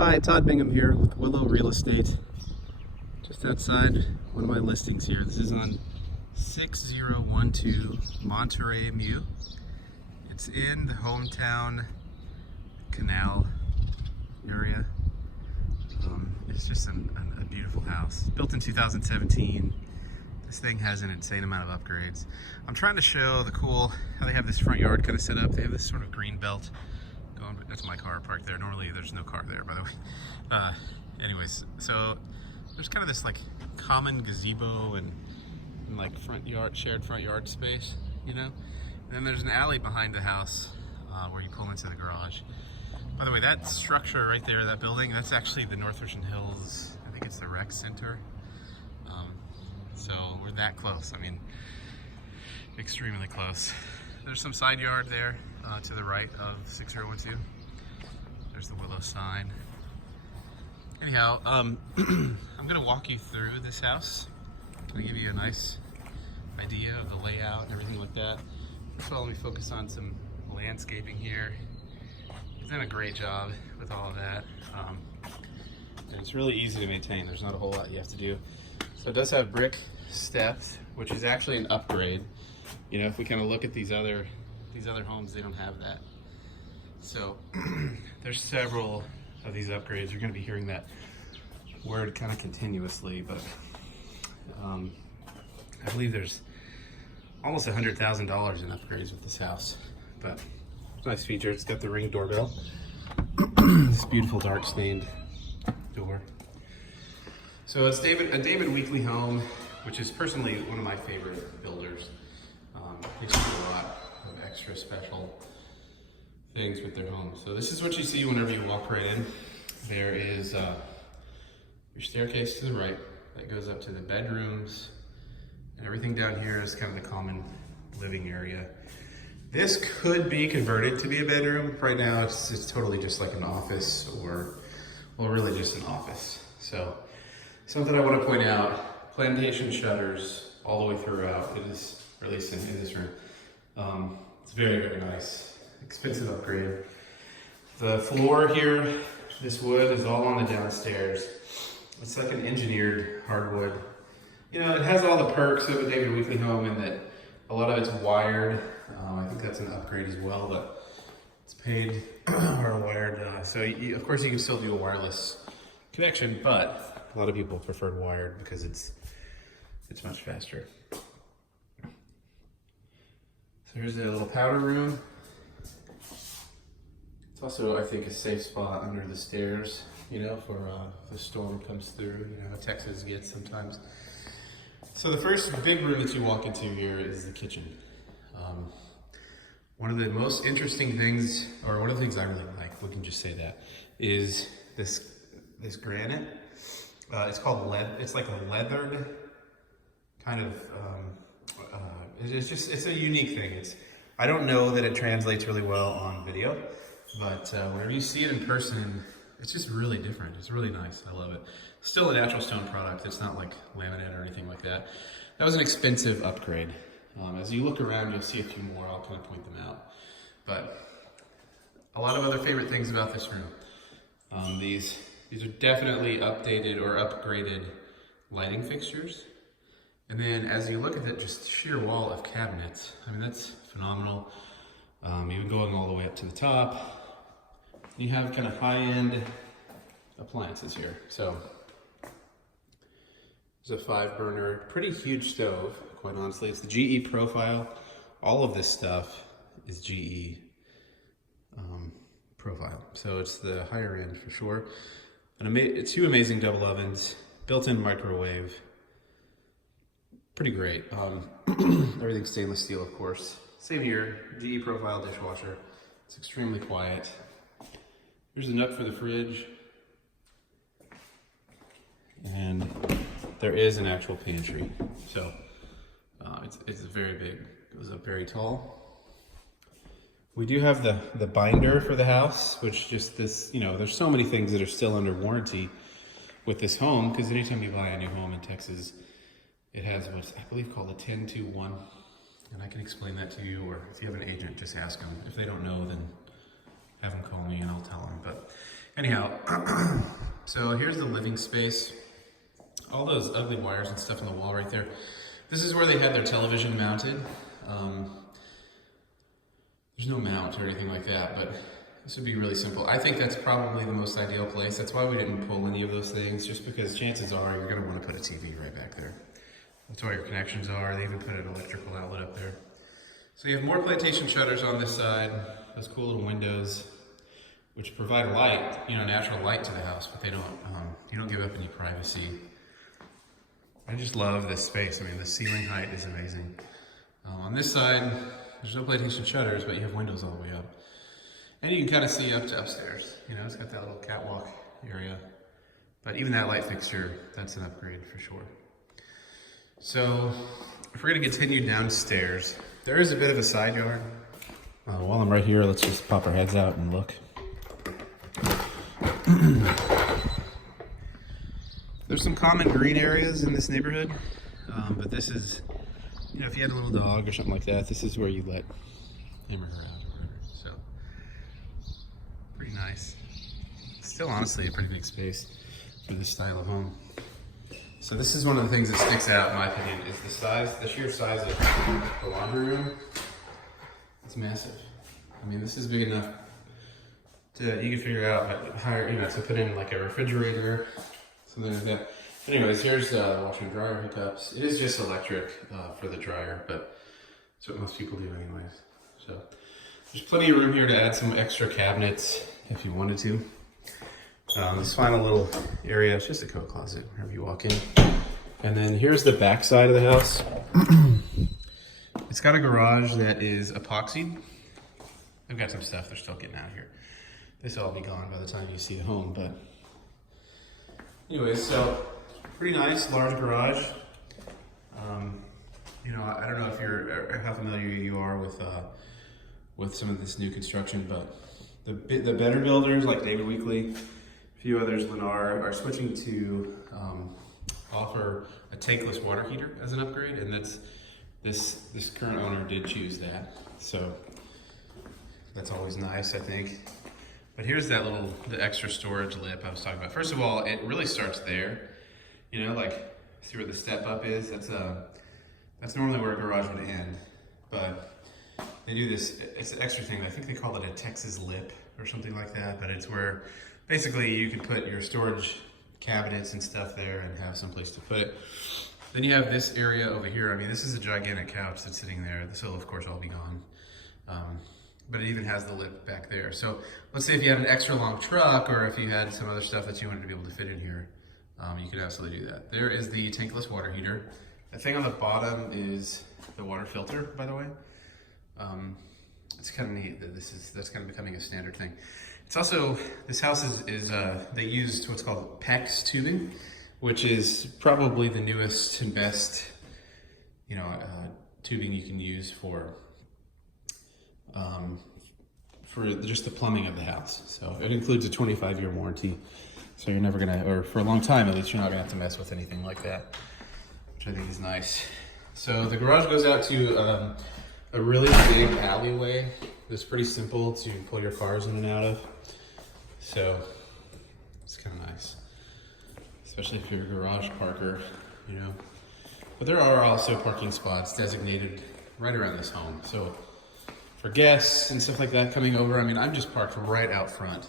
Hi, Todd Bingham here with Willow Real Estate. Just outside one of my listings here. This is on 6012 Monterey Mews. It's in the hometown canal area. It's just a beautiful house. Built in 2017. This thing has an insane amount of upgrades. I'm trying to show how they have this front yard kind of set up. They have this sort of green belt. That's my car parked there. Normally there's no car there, by the way. Anyways, so there's kind of this like common gazebo and like shared front yard space, you know? And then there's an alley behind the house where you pull into the garage. By the way, that structure right there, that building, that's actually the North Ocean Hills, I think it's the rec center. So we're that close. I mean, extremely close. There's some side yard there to the right of 6012. There's the Willow sign. Anyhow, I'm gonna walk you through this house. Gonna give you a nice idea of the layout and everything like that. First of all, let me focus on some landscaping here. He's done a great job with all of that. And it's really easy to maintain. There's not a whole lot you have to do. So it does have brick steps, which is actually an upgrade. You know, if we kind of look at these other homes, they don't have that. So there's several of these upgrades. You're going to be hearing that word kind of continuously, but I believe there's almost $100,000 in upgrades with this house. But nice feature. It's got the Ring doorbell. This beautiful dark stained door. So it's a David Weekley home, which is personally one of my favorite builders. They do a lot of extra special things with their homes. So this is what you see whenever you walk right in. There is your staircase to the right that goes up to the bedrooms, and everything down here is kind of the common living area. This could be converted to be a bedroom. Right now it's totally just like an office, or well, really just an office. So something I want to point out, plantation shutters all the way throughout. It is released in this room. It's very, very nice. Expensive upgrade. The floor here, this wood is all on the downstairs. It's like an engineered hardwood. You know, it has all the perks of a David Weekley home in that a lot of it's wired. I think that's an upgrade as well, but it's paid or wired. So of course you can still do a wireless connection, but a lot of people preferred wired because it's much faster. So here's a little powder room. It's also, I think, a safe spot under the stairs, you know, for if a storm comes through, you know, how Texas gets sometimes. So the first big room that you walk into here is the kitchen. One of the most interesting things, or one of the things I really like, we can just say that, is this granite. It's called lead. It's like a leathered kind of. It's a unique thing. I don't know that it translates really well on video, but whenever you see it in person, it's just really different. It's really nice. I love it. Still a natural stone product. It's not like laminate or anything like that. That was an expensive upgrade. As you look around, you'll see a few more. I'll kind of point them out. But a lot of other favorite things about this room. These are definitely updated or upgraded lighting fixtures. And then as you look at that just sheer wall of cabinets, I mean, that's phenomenal. Even going all the way up to the top. You have kind of high-end appliances here. So there's a 5-burner, pretty huge stove, quite honestly. It's the GE profile. All of this stuff is GE profile. So it's the higher end for sure. And 2 amazing double ovens, built-in microwave. Pretty great. Everything's stainless steel, of course. Same here, GE profile dishwasher. It's extremely quiet. Here's a nook for the fridge. And there is an actual pantry. So it's very big. It goes up very tall. We do have the binder for the house, which just this, you know, there's so many things that are still under warranty with this home, because anytime you buy a new home in Texas, it has what's, I believe, called a 10-2-1, and I can explain that to you, or if you have an agent, just ask them. If they don't know, then have them call me and I'll tell them. But Anyhow, so here's the living space. All those ugly wires and stuff on the wall right there. This is where they had their television mounted. There's no mount or anything like that, but this would be really simple. I think that's probably the most ideal place. That's why we didn't pull any of those things, just because chances are you're gonna wanna put a TV right back there. That's where your connections are. They even put an electrical outlet up there. So you have more plantation shutters on this side, those cool little windows, which provide light, you know, natural light to the house, but they don't, you don't give up any privacy. I just love this space. I mean, the ceiling height is amazing. On this side, there's no plantation shutters, but you have windows all the way up. And you can kind of see up to upstairs. You know, it's got that little catwalk area. But even that light fixture, that's an upgrade for sure. So, if we're gonna continue downstairs, there is a bit of a side yard. While I'm right here, let's just pop our heads out and look. There's some common green areas in this neighborhood, but this is, you know, if you had a little dog or something like that, this is where you let him or her out or whatever. So, pretty nice. Still, honestly, a pretty big space for this style of home. So this is one of the things that sticks out, in my opinion, is the size, the sheer size of the laundry room. It's massive. I mean, this is big enough to, you can figure out how, you know, to put in like a refrigerator, something like that. Anyways, here's the washer and dryer hookups. It is just electric for the dryer, but that's what most people do anyways. So there's plenty of room here to add some extra cabinets if you wanted to. This final little area is just a coat closet whenever you walk in. And then here's the back side of the house. It's got a garage that is epoxied. I've got some stuff they're still getting out here. This will all be gone by the time you see the home, but anyways, so pretty nice, large garage. You know, I don't know if you're how familiar you are with some of this new construction, but the better builders like David Weekley, a few others, Lennar, are switching to offer a tankless water heater as an upgrade, and that's this current owner did choose that, so that's always nice, I think. But here's that the extra storage lip I was talking about. First of all, it really starts there. You know, like, see where the step up is? That's normally where a garage would end. But they do this, it's an extra thing. I think they call it a Texas lip or something like that. But it's where basically you can put your storage cabinets and stuff there and have some place to put it. Then you have this area over here. I mean, this is a gigantic couch that's sitting there. This will, of course, all be gone. But it even has the lip back there. So let's say if you had an extra long truck, or if you had some other stuff that you wanted to be able to fit in here, you could absolutely do that. There is the tankless water heater. The thing on the bottom is the water filter, by the way. It's kind of neat that that's kind of becoming a standard thing. It's also, this house is they used what's called PEX tubing, which is probably the newest and best, you know, tubing you can use for just the plumbing of the house. So it includes a 25-year warranty. So you're never gonna, or for a long time at least, you're not gonna have to mess with anything like that, which I think is nice. So the garage goes out to a really big alleyway that's pretty simple to pull your cars in and out of. So it's kind of nice, especially if you're a garage parker, you know. But there are also parking spots designated right around this home. So for guests and stuff like that coming over, I mean, I'm just parked right out front.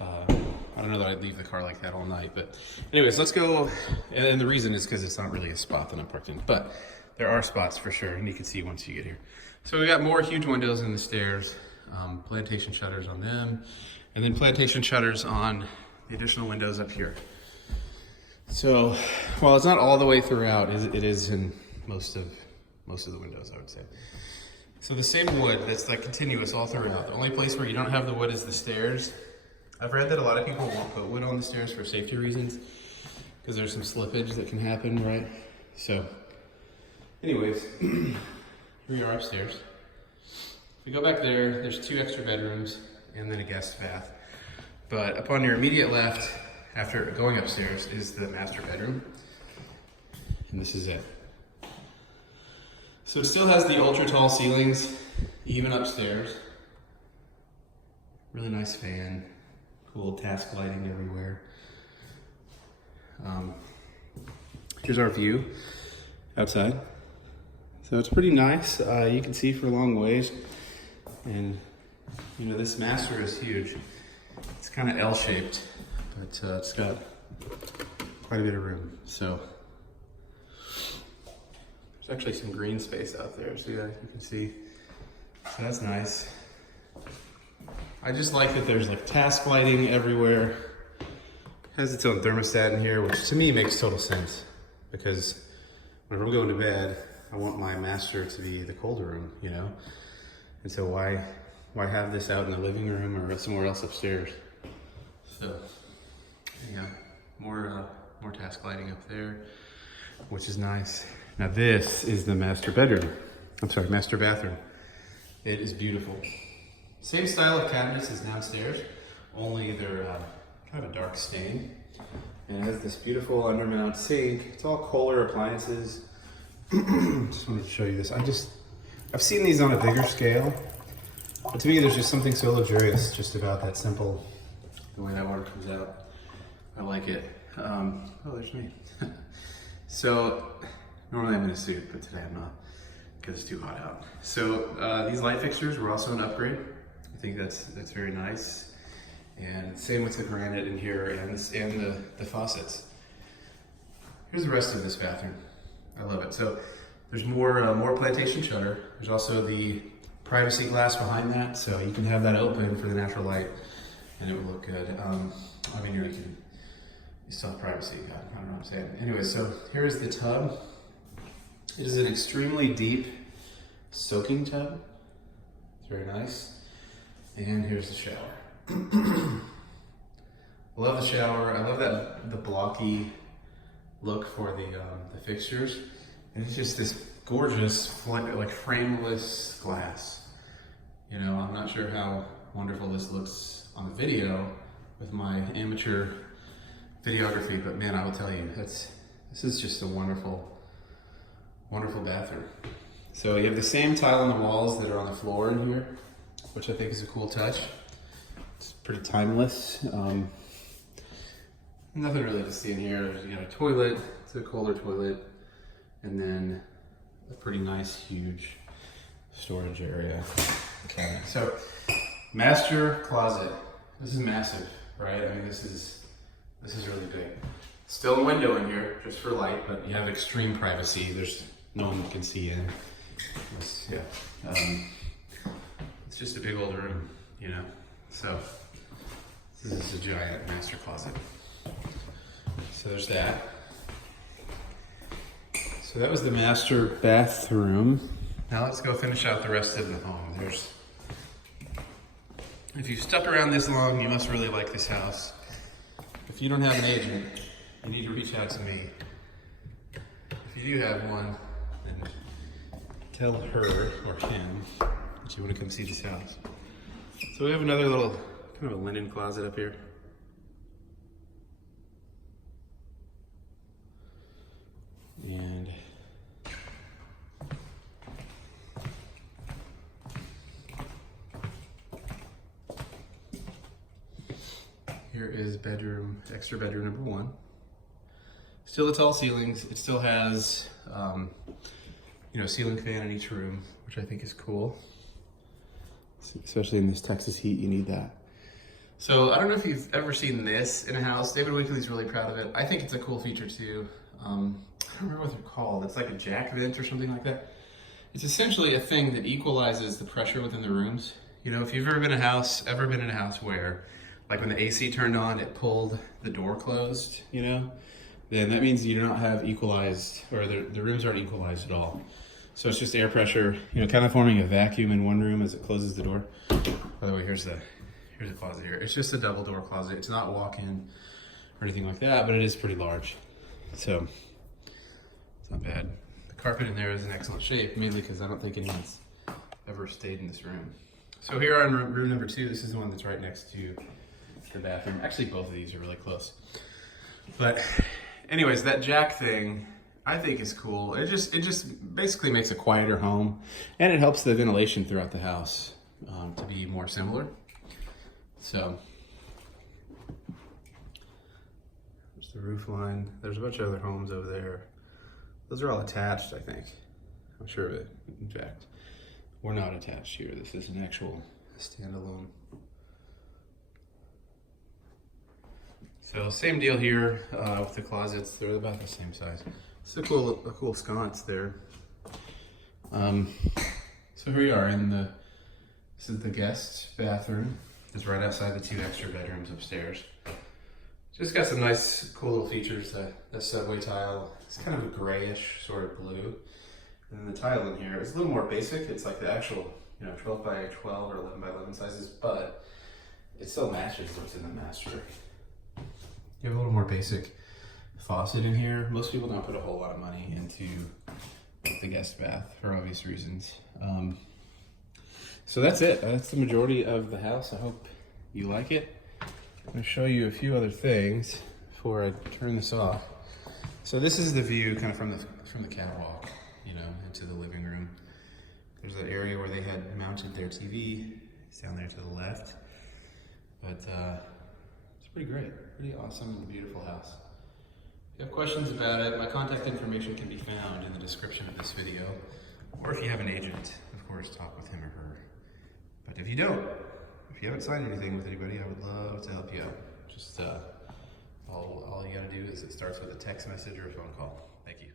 I don't know that I'd leave the car like that all night, but anyways, let's go. And the reason is because it's not really a spot that I'm parked in, but there are spots for sure, and you can see once you get here. So we got more huge windows in the stairs, plantation shutters on them, and then plantation shutters on the additional windows up here. So while it's not all the way throughout, it is in most of the windows, I would say. So the same wood that's like continuous all throughout. The only place where you don't have the wood is the stairs. I've read that a lot of people won't put wood on the stairs for safety reasons because there's some slippage that can happen, right? So anyways, here we are upstairs. If we go back there, there's 2 extra bedrooms and then a guest bath. But up on your immediate left, after going upstairs, is the master bedroom. And this is it. So it still has the ultra tall ceilings, even upstairs. Really nice fan, Cool task lighting everywhere. Here's our view outside. So it's pretty nice. You can see for a long ways. And you know, this master is huge. It's kind of L-shaped, but it's got quite a bit of room. So there's actually some green space out there. So yeah, you can see. So that's nice. I just like that there's like task lighting everywhere. It has its own thermostat in here, which to me makes total sense, because whenever I'm going to bed, I want my master to be the colder room, you know? And so why have this out in the living room or somewhere else upstairs? So yeah, more task lighting up there, which is nice. Now this is the master bedroom. I'm sorry, master bathroom. It is beautiful. Same style of cabinets as downstairs, only they're kind of a dark stain. And it has this beautiful undermount sink. It's all Kohler appliances. Just wanted to show you this. I've seen these on a bigger scale, but to me there's just something so luxurious just about that simple, the way that water comes out. I like it. Oh, there's me. So normally I'm in a suit, but today I'm not, because it's too hot out. So these light fixtures were also an upgrade. I think that's very nice. And same with the granite in here and the faucets. Here's the rest of this bathroom. I love it. So there's more plantation shutter. There's also the privacy glass behind that, so you can have that open for the natural light, and it will look good. I mean, you still have privacy. I don't know what I'm saying. Anyway, so here's the tub. It is an extremely deep soaking tub. It's very nice. And here's the shower. I love the shower. I love the blocky look for the fixtures. And it's just this gorgeous, like frameless glass. You know, I'm not sure how wonderful this looks on the video with my amateur videography, but man, I will tell you, this is just a wonderful, wonderful bathroom. So you have the same tile on the walls that are on the floor in here, which I think is a cool touch. It's pretty timeless. Nothing really to see in here. There's, you know, a toilet. It's a Kohler toilet, and then a pretty nice, huge storage area. Okay, so master closet. This is massive, right? I mean, this is really big. Still a window in here, just for light, but you have extreme privacy. There's no one can see in. It's just a big old room, you know? So this is a giant master closet. So there's that. So that was the master bathroom. Now let's go finish out the rest of the home. If you've stuck around this long, you must really like this house. If you don't have an agent, you need to reach out to me. If you do have one, then tell her or him that you want to come see this house. So we have another little kind of a linen closet up here. And here is extra bedroom number 1. Still the tall ceilings. It still has, you know, ceiling fan in each room, which I think is cool. Especially in this Texas heat, you need that. So I don't know if you've ever seen this in a house. David Wickley's really proud of it. I think it's a cool feature too. I don't remember what they're called. It's like a jack vent or something like that. It's essentially a thing that equalizes the pressure within the rooms. You know, if you've ever been in a house where, like when the AC turned on, it pulled the door closed, you know, then that means you do not have equalized, or the rooms aren't equalized at all. So it's just air pressure, you know, kind of forming a vacuum in one room as it closes the door. By the way, here's the closet here. It's just a double door closet. It's not walk-in or anything like that, but it is pretty large. So it's not bad. The carpet in there is in excellent shape, mainly because I don't think anyone's ever stayed in this room. So here on room number 2, this is the one that's right next to the bathroom. Actually, both of these are really close. But anyways, that jack thing I think is cool. It just basically makes a quieter home, and it helps the ventilation throughout the house to be more similar. So There's the roof line. There's a bunch of other homes over there. Those are all attached, I think. I'm sure of it. In fact, we're not attached here. This is an actual standalone. So same deal here with the closets. They're about the same size. It's a cool sconce there. So here we are in this is the guest bathroom. It's right outside the 2 extra bedrooms upstairs. Just got some nice, cool little features. The subway tile, it's kind of a grayish sort of blue. And then the tile in here is a little more basic. It's like the actual, 12 by 12 or 11 by 11 sizes, but it still matches what's in the master. You have a little more basic faucet in here. Most people don't put a whole lot of money into the guest bath for obvious reasons. So that's it. That's the majority of the house. I hope you like it. I'm going to show you a few other things before I turn this off. So this is the view kind of from the catwalk, into the living room. There's an area where they had mounted their TV. It's down there to the left. But it's pretty great. Pretty awesome and beautiful house. If you have questions about it, my contact information can be found in the description of this video. Or if you have an agent, of course, talk with him or her. But if you don't, if you haven't signed anything with anybody, I would love to help you out. Just all you gotta do is it starts with a text message or a phone call. Thank you.